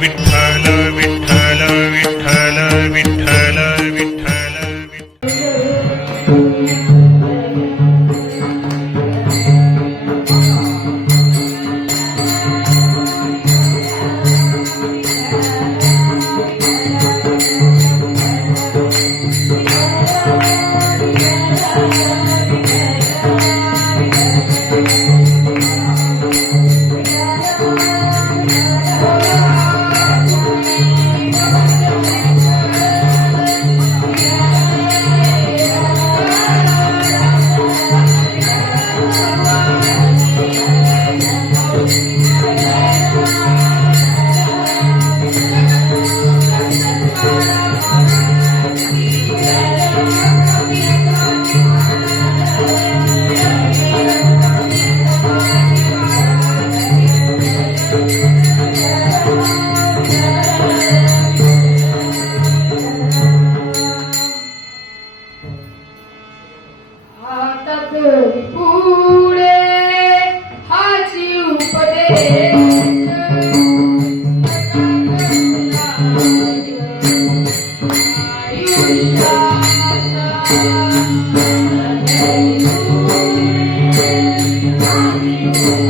Vitthal Thank you. Thank you.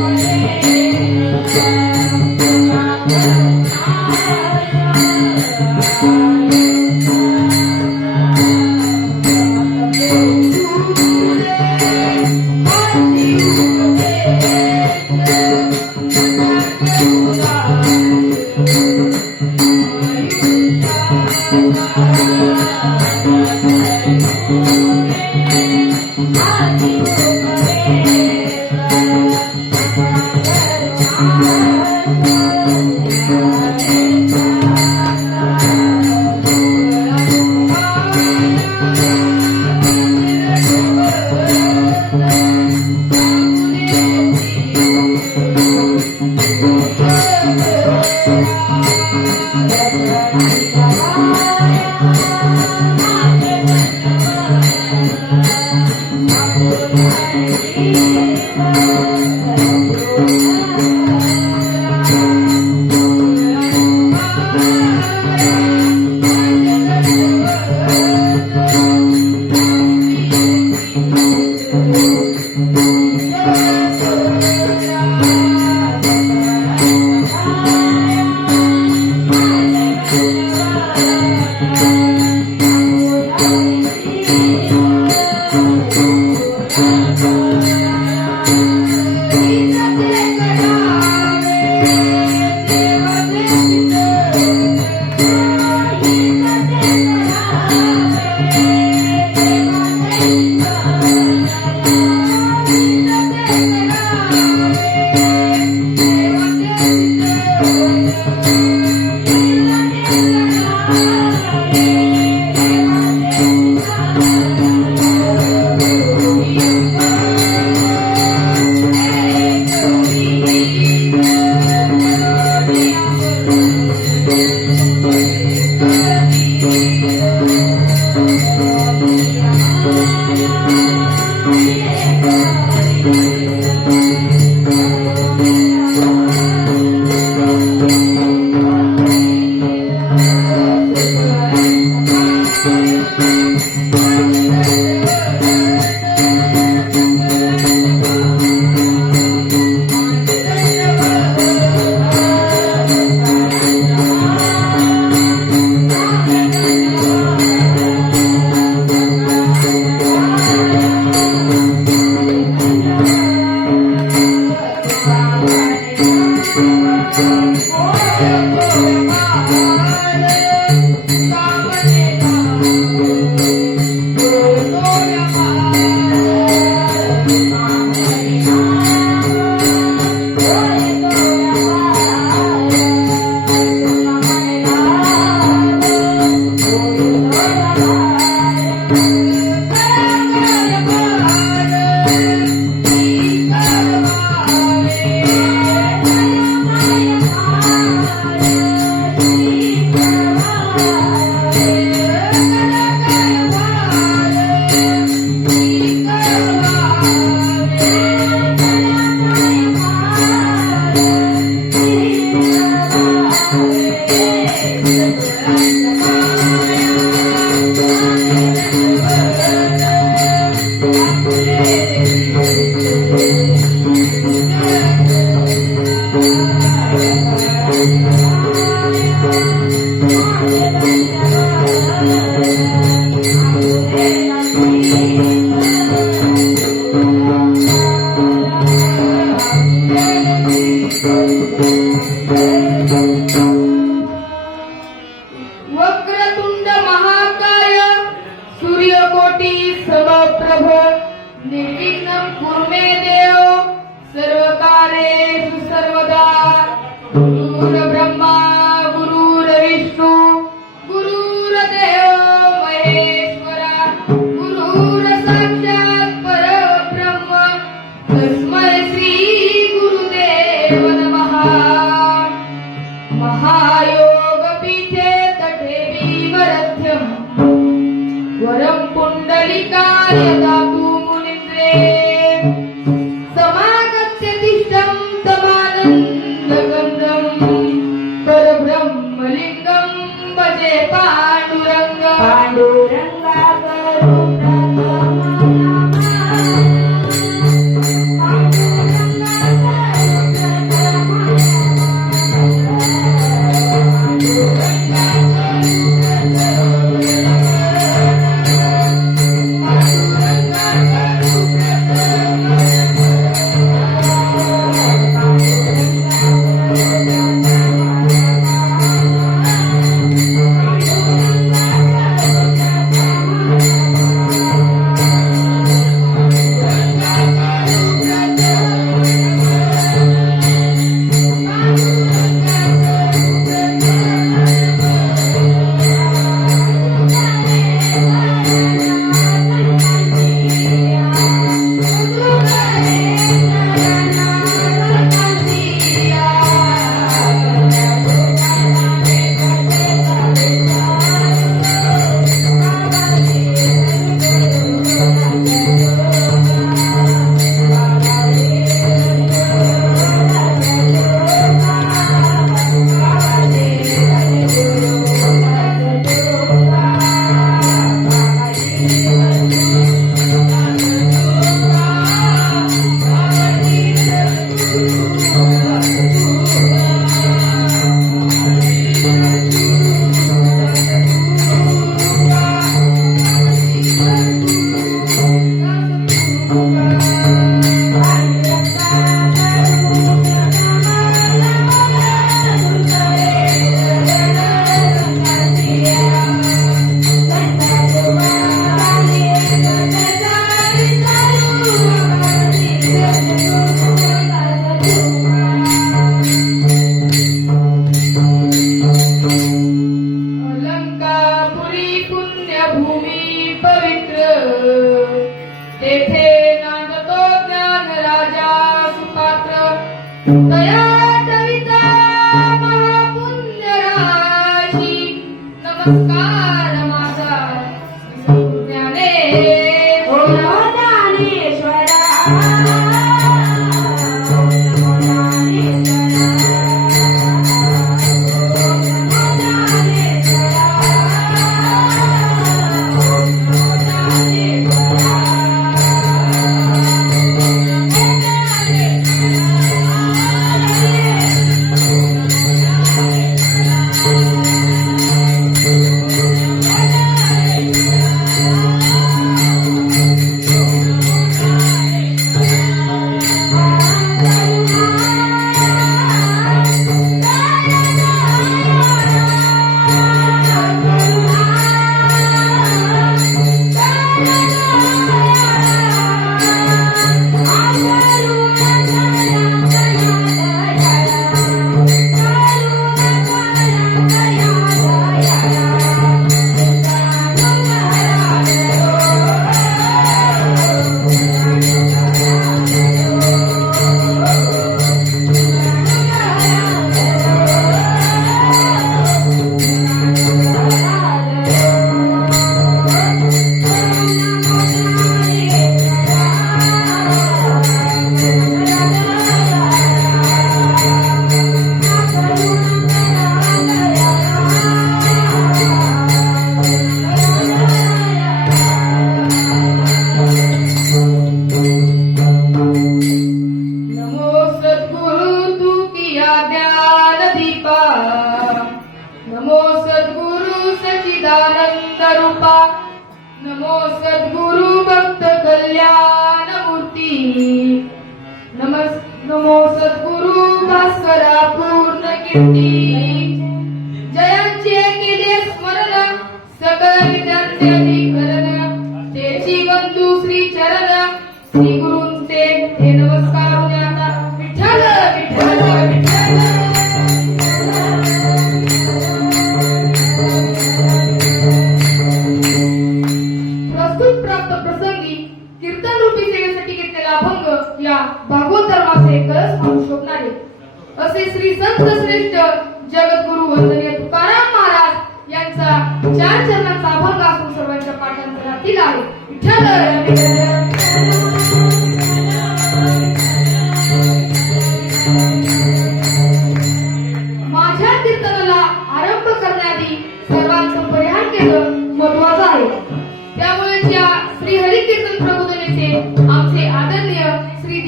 Thank you.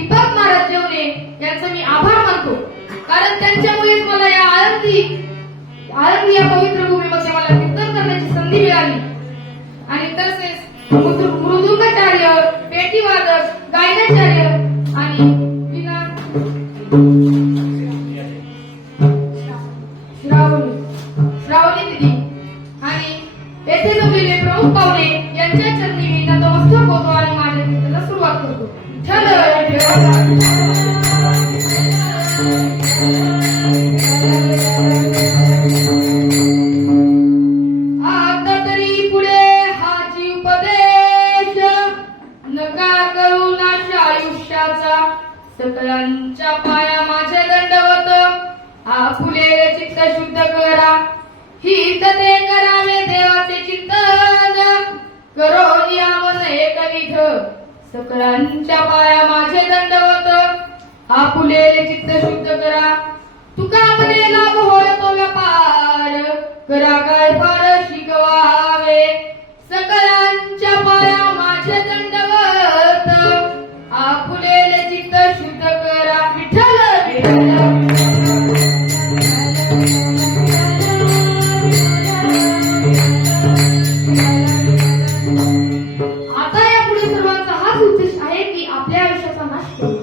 Deepak Maharaj जेवणे यांचा मी आभार मानतो. कारण त्यांच्यामुळेच मला या आळंदी आळंदी या पवित्र भूमीमध्ये मला कीर्तन करण्याची संधी मिळाली. आणि तसेच मृदुंगाचार्य पेटीवादक गायनाचार्य आणि विना नका करू नाश आयुष्याचा. सकलांच्या पाया माझे दंडवत आपुले चित्त शुद्ध करा. हित ते करावे देवाचे चिंतन करो नियामन एक विध सकलांच्या पाया माझे दंडवत आपुलेले चित्त शुद्ध करा. तुका म्हणे लाभ होय तो व्यापार. करा काय फार शिकवावे. सकलांच्या पाया माझे दंडवत आपुलेले चित्त शुद्ध करा विठ्ठल विठ्ठल. आता यापुढे सर्वांचा हाच उद्देश आहे की आपल्या आयुष्याचा नाश करू.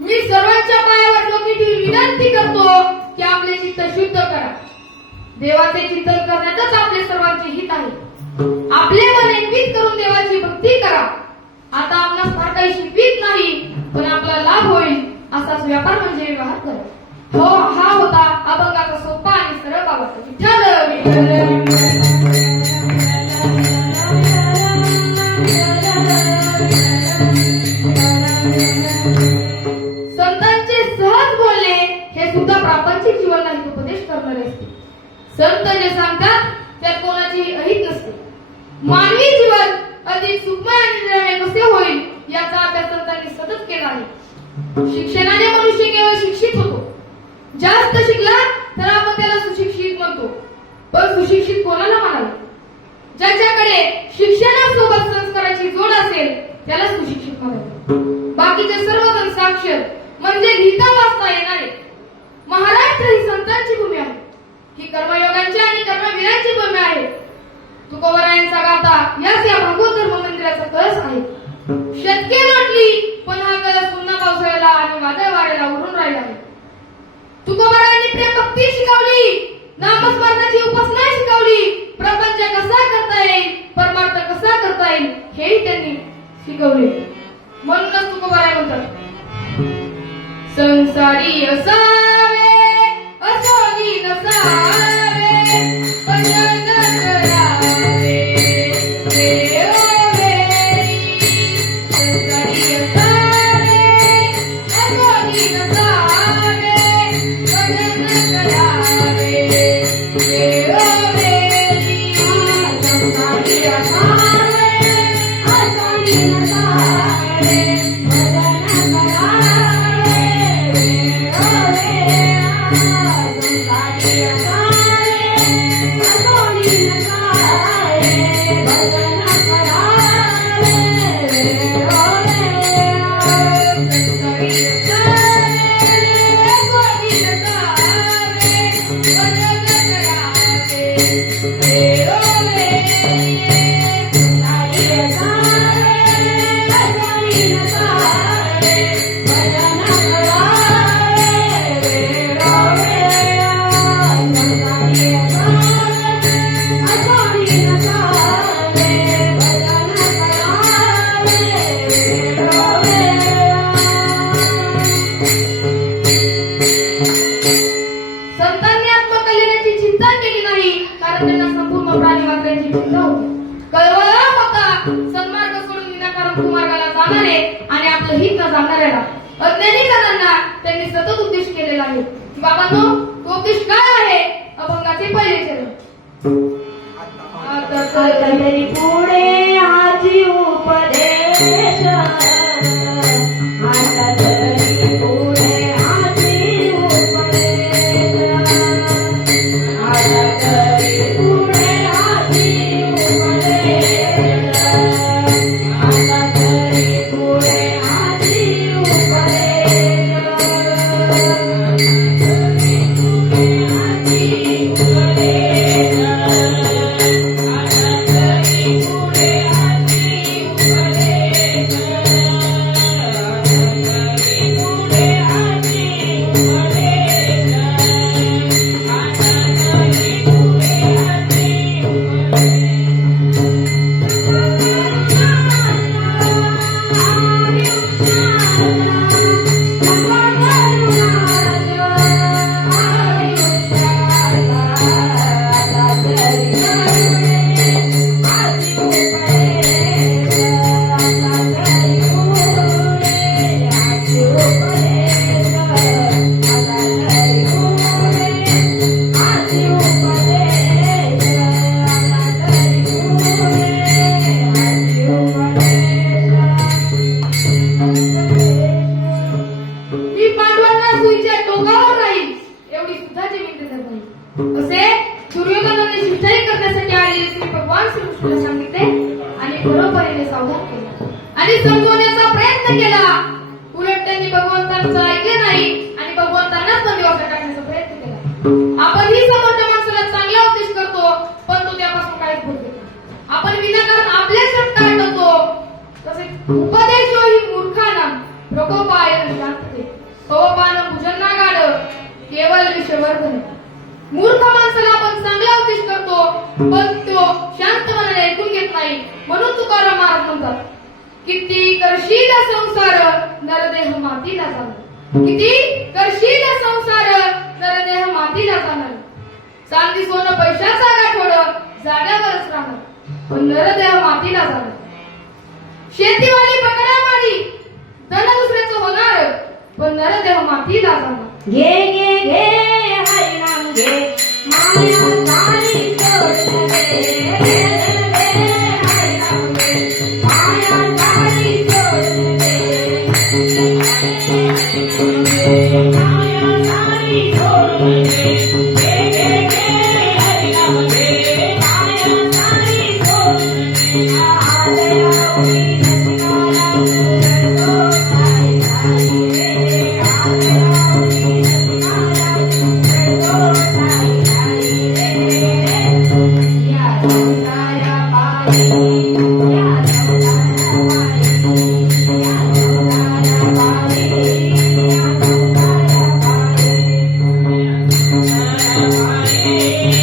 मी सर्वांच्या पायावर डोकी विनंती करतो की आपले चित्त शुद्ध करा. देवाचे चिंतन करण्यातच आपले सर्वांचे हित आहे. आपले मन एकवीत करून देवाची भक्ती करा. आता आपणास फार काही शिकवीत नाही पण आपला लाभ होईल असाच व्यापार म्हणजे व्यवहार करा हो हा होता अभंगाचा सोपा आणि सरळ बाबत. संतांचे सहज बोलणे हे सुद्धा प्रापंचिक जीवन उपदेश करणारे असते. संत जे सांगतात त्यात कोणाचीही अहित नसते. मानवी जीवन अधिक सुखमय आणि निरामय कसे होईल याचा अभ्यास संतांनी सतत केला आहे. शिक्षणाने मनुष्य केवळ शिक्षित होतो. जास्त शिकला तर आपण त्याला सुशिक्षित म्हणतो. पण सुशिक्षित कोणाला म्हणाल ज्याच्याकडे शिक्षणासोबत संस्काराची जोड असेल त्याला सुशिक्षित म्हणाल बाकीचे सर्वजण साक्षर म्हणजे लिहिता वाचता येणारे. महाराष्ट्र ही संतांची भूमी आहे. ही कर्मयोगांची आणि कर्मवीरांची भूमी आहे. तुकोबरायांचा गाथा याच या भागवत धर्म मंदिराचा कळस आहे. शतके लोटली पण हा कळस पुन्हा पावसाळ्याला आणि वादळ वाऱ्याला उडून राहिला आहे प्रेम भक्ती शिकवली नामस्मरणाची उपासना शिकवली प्रपंच कसा करता येईल परमार्थ कसा करता येईल हेही त्यांनी शिकवले. म्हणूनच तुकोबराय म्हणतात संसारी असावे असोनी नसावे. Yeah. जाणारे आणि आपलं हित न जाणाऱ्याला अज्ञानी जणांना त्यांनी सतत उद्देश केलेला आहे. बाबांनो तो उद्देश काय आहे? अभंगाचे पहिले चरण. आता पुढे आजी उपदेश. उपदेशो ही मूर्खानां प्रकोपायन शांतते पवपान भुजन्ना गाड केवळ विषवर्धन मूर्ख माणसाला आपण चांगला उपदेश करतो पण तो शांत मनाने ऐकून घेत नाही म्हणून तुकाराम महाराज म्हणतात किती करशील संसार नरदेह मातीला जाणार किती करशील संसार नरदेह मातीला जाणार चांदी सोनं पैशाचा गाठोड जाग्यावरच राहणार पण नरदेह मातीला जाणार. शेतीवाली पकडा मारी धन दुसऱ्याचं होणार पण नरदेह मातीला जाणार घे घे घे हरिणाम घे. माया सारी सोडून आपण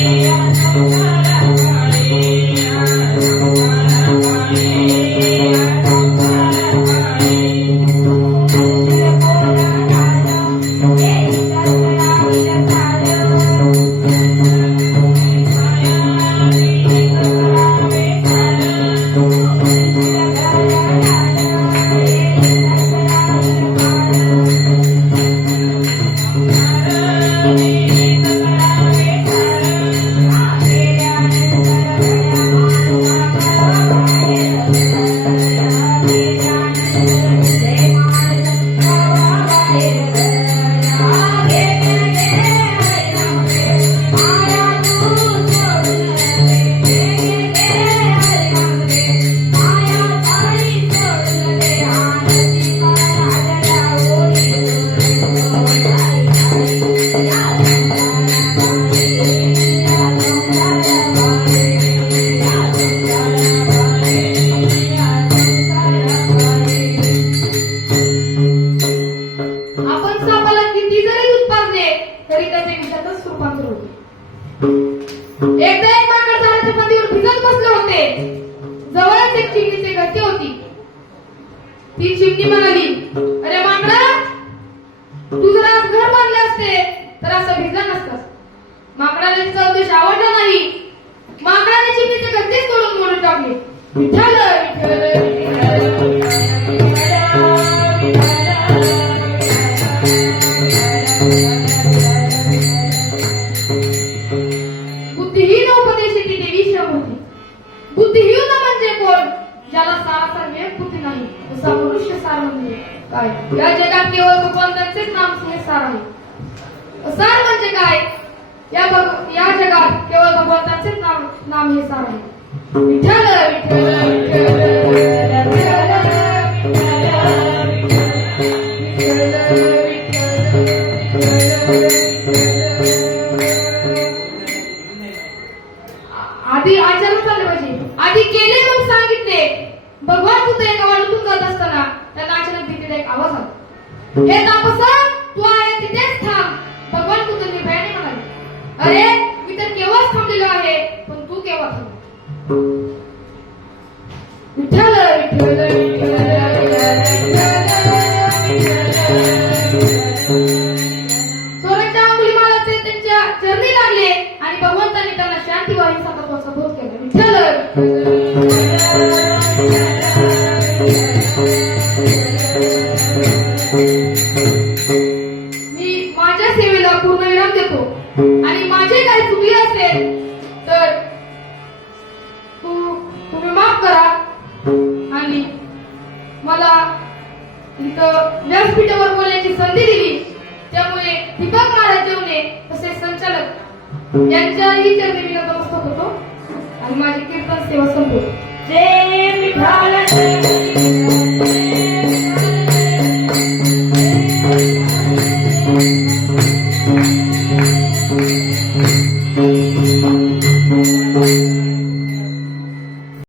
तू जर घर बांधले असते तर असं भिजला नसतास. माकडाला तिचा उद्देश आवडला नाही. माकडाने चिमणीचे घरटे तोडून मोडून टाकले. विठ्ठल बुद्धिहीन उपदेशी ती देवी होती बुद्धिहीन म्हणजे कोण? ज्याला सारा वेळ बुद्धी नाही तसा मनुष्य सार म्हणजे काय? या जगात केवळ भगवंताचेच सार आहे. सार म्हणजे काय? या भग- या जगात केवळ भगवंताचेच नाम नाम हे सार आहे. विठ्ठल विठ्ठल विठ्ठल.